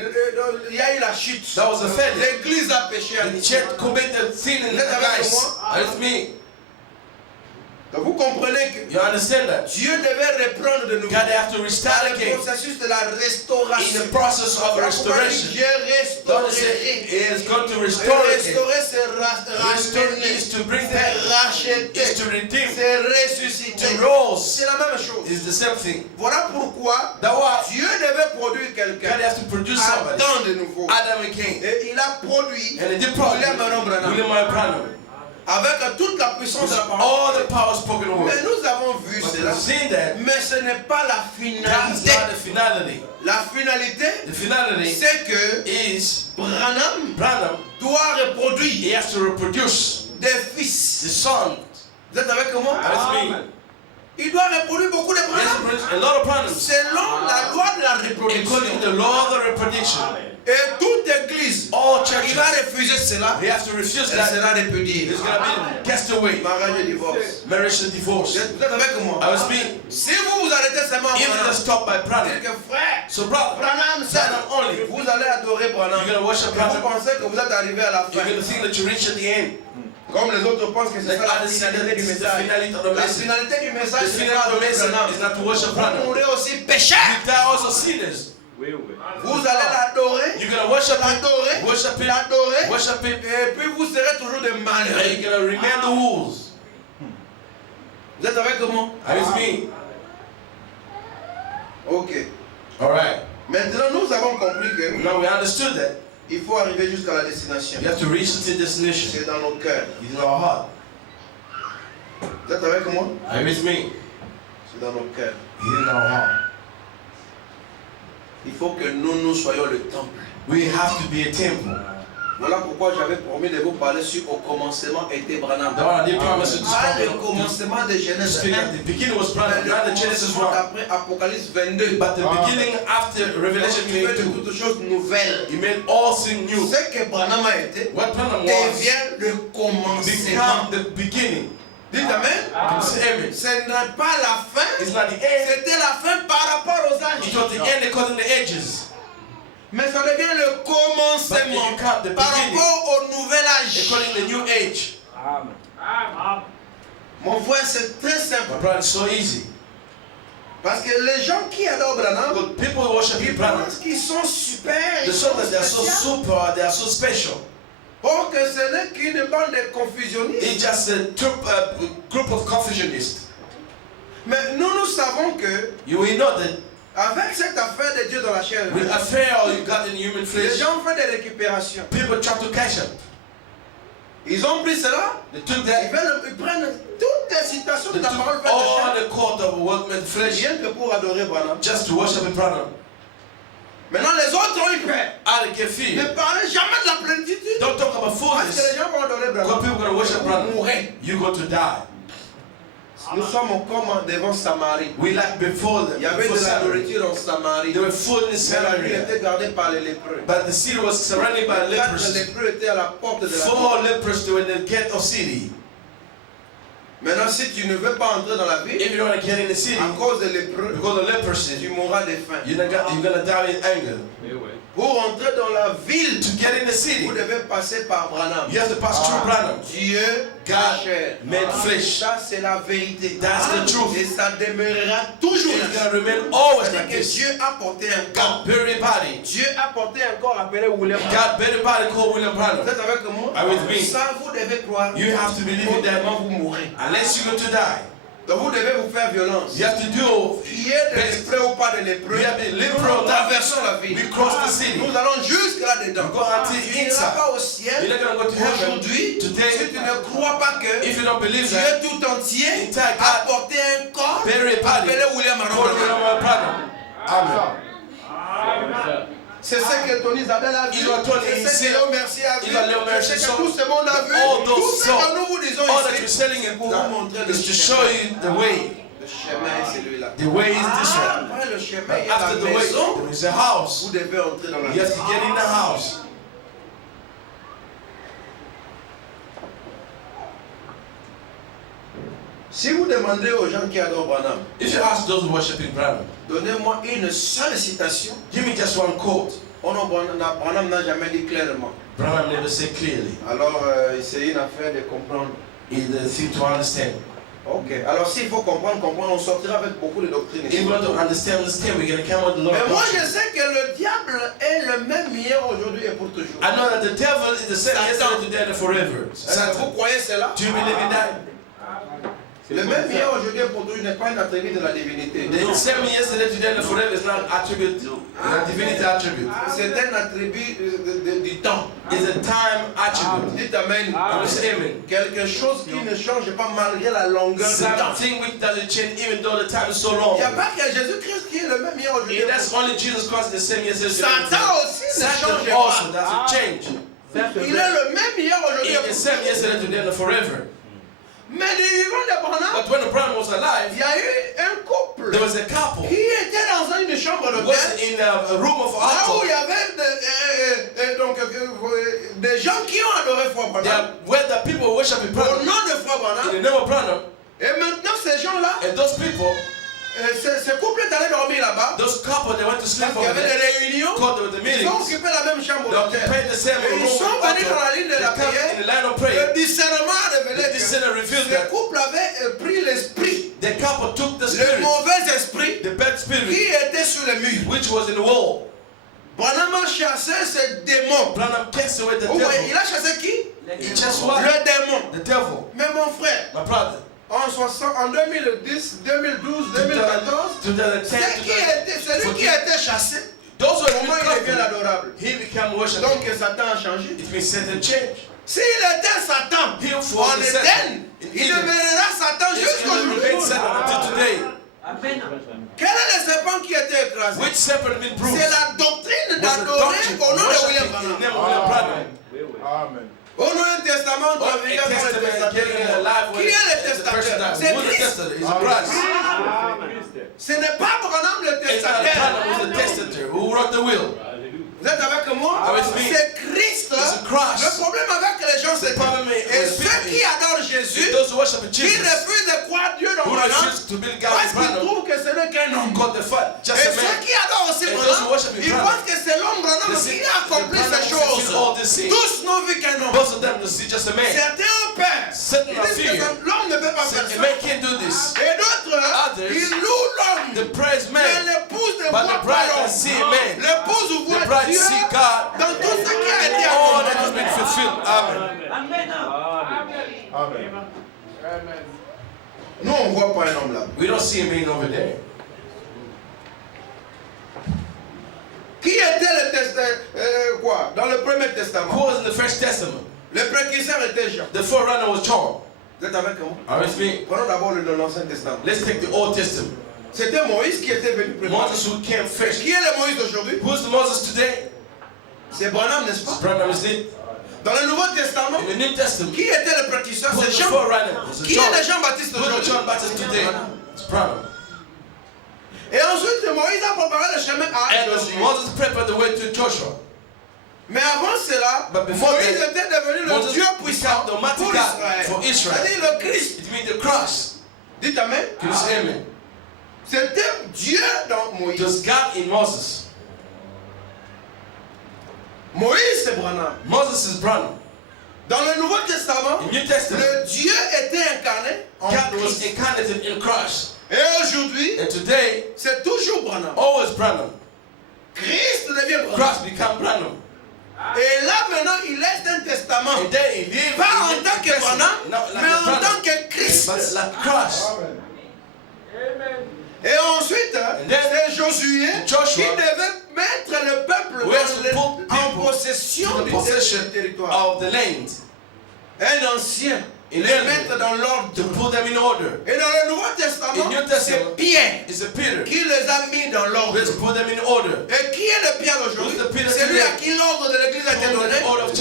il y a eu la chute. that was a failure. L'église a péché à The Nicée. church committed sin in Vous êtes avec Nice. moi? Are you with me? Donc vous comprenez que You understand that? Dieu devait reprendre de nouveau. God have to Dans restart le again. processus de la In restauration. the process of restoration. Dieu God said restaurerait. He is going to restore again. Restaurer, c'est Restore ramener, is to bring c'est back, is racheter, to redeem, c'est ressusciter. to rose. C'est la même chose. Is the same thing. Voilà pourquoi That why Dieu devait produire God quelqu'un. has to produce somebody. Adam de nouveau. Adam again. Et il a produit And he did probably William Aaron Branham William Branham. avec toute la puissance de la parole. All the power spoken Mais word. nous avons vu But cela. we've seen that. Mais ce n'est pas la That is finalité. not the finality. La finalité, The finality c'est que is Branham Branham. doit reproduire He has to reproduce des the fils. son. Vous êtes avec moi? That's me. Il doit reproduire beaucoup de He has to Branham. produce a lot of Branhams. Selon la loi de la reproduction. According to the law of the reproduction. Et toute église All qui churches, va refuser cela, he has to refuse elle that. sera répudiée. He's going to be cast away. Mariage et divorce. Marriage and divorce. Vous êtes avec moi? I was being, Si vous vous arrêtez seulement à even Branham, just stopped by c'est Branham. que frère, So, brother, Branham seul, Branham only. vous allez adorer Branham. You're going to worship Et vous Branham. pensez que vous êtes arrivé à la You're fin. going to think that you reach at the end. Comme les autres pensent que c'est Like ça la others see that finalité du this is the message. finality of the La message. finalité du The message, c'est finality pas of the adorer message Branham. is not to worship Vous Branham. mourrez aussi pécheurs. They are also sinners. Vous allez l'adorer, You're gonna worship him, l'adorer, worship him, l'adorer, worship him, et puis vous serez toujours des and malheureux. you're gonna remain the wolves. Vous êtes avec moi? How is me? Ok. Alright. Maintenant, nous avons compris que Now we understood that il faut arriver jusqu'à la destination. you have to reach to the destination. C'est dans nos cœurs. It's in our heart. Vous êtes avec moi? How is me? C'est dans nos cœurs. It's in our heart. Il faut que nous soyons le temple. We have to be a temple. Voilà pourquoi j'avais promis de vous parler sur au commencement était Branham. God did promise to Pas le speak. commencement de Genèse 1, The beginning was mais Branham, le not the Genesis commencement 1. après Apocalypse 22. But the beginning after Revelation Il fait de 22, toutes choses nouvelles. he made all things new. Ce que Branham a été What Branham was devient le commencement. become the beginning. Dites Amen. Amen. Ce n'est pas la fin, It's not the end. c'était la fin par rapport aux It âges. was the end according to the edges. Mais ça devient le But commencement it become the par beginning rapport au nouvel âge. according to the new age. Mon frère, c'est très simple. My brother, it's so easy. Parce que les gens qui adorent Branham, Because people who worship ils Branham, pensent qu'ils sont super, they ils show sont that they are so spéciaux. super, they are so special. Or que ce n'est qu'une bande de confusionnistes. It's just a group of confusionists. Mais nous savons que We know that avec cette affaire de Dieu dans la chair, with affair you got in human les flesh, gens font des récupérations. people try to catch up. Ils ont pris cela, They took ils, that, ils prennent toutes les citations de they la took parole faite de all chair, the court of workman's flesh rien que pour adorer Branham. just to worship Branham. Maintenant, les autres ont eu peur. How they get Ne feel. parlez jamais de la plénitude. Don't talk about Parce que les fullness. gens vont adorer Because Branham. people are going to worship Vous Branham. mourrez. You're going to die. Nous sommes comme devant Samarie. We like before Il y avait before de la Samaria. nourriture en Samarie. They were full in Mais la ville Samaria. était gardée par les lépreux. But the city was surrounded by 4 lepers. lépreux étaient à la porte de la ville. 4 lepers they were in the gate of city. Maintenant, si tu ne veux pas entrer dans la ville, If you don't want to get in the city, à cause des lépreux, because of leprosy, tu mourras de faim. you're gonna die in anger. Pour entrer dans la ville, To get in the city, vous devez passer par Branham. you have to pass through Branham. Dieu, God chair. made flesh. Ça, c'est la vérité. That's the truth. Et ça demeurera toujours. It's gonna remain always C'est-à-dire like que this. Dieu a porté un corps. God buried body. Dieu a porté un corps appelé William. God buried body called William Branham. Vous êtes avec moi? Are with me? Ça, vous devez croire. You have to believe in that. Autrement, vous mourrez. Unless you're going to die, Donc, vous devez vous faire violence. you have to do. Qu'il y ait des lépreux ou pas de lépreux, We have been nous liberal. traversons la ville. We cross the city. Nous allons jusque là-dedans. We go until Tu n'iras inside. pas au You're ciel not going to go to heaven aujourd'hui today si tu ne crois pas que if you don't believe Dieu that. tout entier Entire a God porté un corps buried body appelé William called Branham. William Branham. Amen. C'est ce que Tony Isabelle a vu. Ils ont Tony C'est ce ici. que Léo Mercier a vu. Ils ont Léo Mercier C'est ce que saw. tout ce monde a vu. All those Tout ce saw. que nous vous disons All that you're ici, selling c'est it pour vous montrer le is to chemin. show you the way. Le chemin est celui-là. The way is this one. Après le chemin, But il y a after la the way, maison. there is a house. Vous devez entrer dans la You have maison. to get in the house. Si vous demandez aux gens qui adorent Branham, If you ask those worshiping Branham, donnez-moi une seule citation. give me just one quote. Oh non, Branham n'a jamais dit clairement. Branham never said clearly. Alors, c'est une affaire de comprendre. It's a thing to understand. Ok. Alors, s'il faut comprendre, on sortira avec beaucoup de doctrines. If we want to understand, we're going to come with a lot Mais of moi, je doctrine. sais que le diable est le même hier, aujourd'hui et pour toujours. I know that the devil is the same yesterday, today, and forever. Vous Satan. croyez cela? Do you believe in that? Le même hier, aujourd'hui et pour toujours n'est pas une attribut de la divinité. The same yesterday, today, and forever is not attribute, a divinity attribute. C'est un attribut du temps. It's a time attribute. Dites Amen. I'm saying amen. Quelque chose qui ne change pas malgré la longueur du temps. Something which doesn't change even though the time is so long. Il n'y a pas que Jésus-Christ qui est le même hier, aujourd'hui. Yeah, that's only Jesus Christ, the same yesterday, today, and Satan forever. aussi ne Satan change also pas. doesn't change. Il est le même hier, aujourd'hui et It's pour the same yesterday, today, and forever. Mais du vivant de Branham, But when Branham was il alive, y a eu un couple there was a couple qui était dans une chambre who d'hôtel. was in a room of Là où il y alcohol. avait des gens qui ont adoré Frère Branham. There where the people worshiping Au Branham, nom de Frère in Branham. the name of Branham, Et maintenant, ces gens-là, and those people, ce couple est allé dormir là-bas. those couple, they went to sleep Parce qu'il y over avait there. des réunions. Called there with the Ils ont meetings. occupé la même chambre They d'hôtel. occupied the same Et room ils of sont venus dans la alcohol. ligne de They la come in prière. the line of prayer. Le discernement sinner revealed ce that couple avait pris l'esprit, the couple took the le spirit, mauvais esprit the bad spirit, qui était sur le mur. which was in the wall. Branham a chassé ce démon. Branham cast away the Oh, ouais, il devil. a chassé qui? He just what? Le démon. The devil. Mais mon frère, My brother. en 2010, 2012, 2014, 2010, celui qui a été chassé, those were comment il devient l'adorable? he became worshipful. Donc Satan a changé. It means Satan changed. S'il était Satan, He for en the Éden, Satan. il demeurera Satan jusqu'au jour remain Satan until today. Quel est le serpent qui a été écrasé? Which serpent been bruised? C'est la doctrine Was the d'adorer doctrine au nom de worshiping William in the Branham. name of William Branham. Amen. Au Nouveau Testament, on Or travaille a avec le testament getting alive Qui est le with the person testateur? that C'est who the Christ. testator is Christ. Ce n'est pas Branham le It's not the testateur. Branham who's the testator who wrote the will. Vous êtes avec moi? Avec lui. C'est Christ. It's a cross. Le problème avec les gens, c'est problem is- et ceux qui adorent Jésus, Those who worship qui Jesus, refusent de croire Dieu dans who Branham, refuse to believe God parce in qu'ils Branham, trouvent que ce n'est qu'un homme. God the Father, just Et a ceux man. qui adorent aussi And those who Branham, worship ils Branham, pensent que c'est l'homme Branham they qui see a accompli the ces Branham choses. fulfill all these things. Tous n'ont vu qu'un homme. Most of them to see just a man. Certains ont peur. Certain Ils are disent que fear. l'homme ne peut pas Say, faire a ça. man can't do this. Et d'autres, Others, ils louent l'homme. The praise Mais man, l'épouse ne but voit the pas bride l'homme. can see a man. L'épouse The voit bride Dieu see God. dans tout ce qui a été All that has accompli. been fulfilled. Amen. Amen. Nous, on ne voit pas un homme là. We don't see a man over there. Qui était le quoi? Dans le Premier Who Testament, was in the First Testament? le précurseur était Jean. The forerunner was John. Vous êtes avec moi? Are you with me? Prenons d'abord l'Ancien Testament. Let's take the Old Testament. C'était Moïse qui était venu premier. Moses who came first. Qui est le Moïse d'aujourd'hui? Who's the Moses today? C'est Branham, n'est-ce pas? Branham is it. Dans le Nouveau Testament, In the New Testament, qui était le précurseur? who's C'est the Jean. forerunner? It's Qui John. est le Jean-Baptiste Who's the d'aujourd'hui? John Baptist today? It's Branham. Et ensuite, Moïse a préparé le chemin à And Josué. Moses prepared the way to Joshua. Mais avant cela, But before Moïse that, était devenu le Moses Dieu puissant became the mighty pour God Israël. for Israel. C'est-à-dire le Christ. It means the cross. Dites Amen. Can you say amen? C'était Dieu dans It Moïse. was God in Moses. Moïse, c'est Branham. Moses is Branham. Dans le Nouveau Testament, In New Testament, le Dieu était incarné en God was Christ. incarnated in Christ. Et aujourd'hui, And today, c'est toujours Branham. always Branham. Christ devient Branham. Christ become Branham. Et là maintenant, il laisse un testament. And then he lived Pas en in tant the que person, Branham, not like mais a en Branham, tant que Christ. but like Christ. Et ensuite, c'est Josué Joshua, qui devait mettre le peuple who has to put en people possession to the du possession territoire. of the land, Un ancien, Il les est- mettre dans l'ordre. to put them in order. Et dans le Nouveau Testament, In New Testament, c'est Pierre It's a Peter. qui les a mis dans l'ordre. Let's put them in order. Et qui est le Pierre d'aujourd'hui? Who's the Peter Celui today? à qui l'ordre de l'Église a été Put them donné. in order of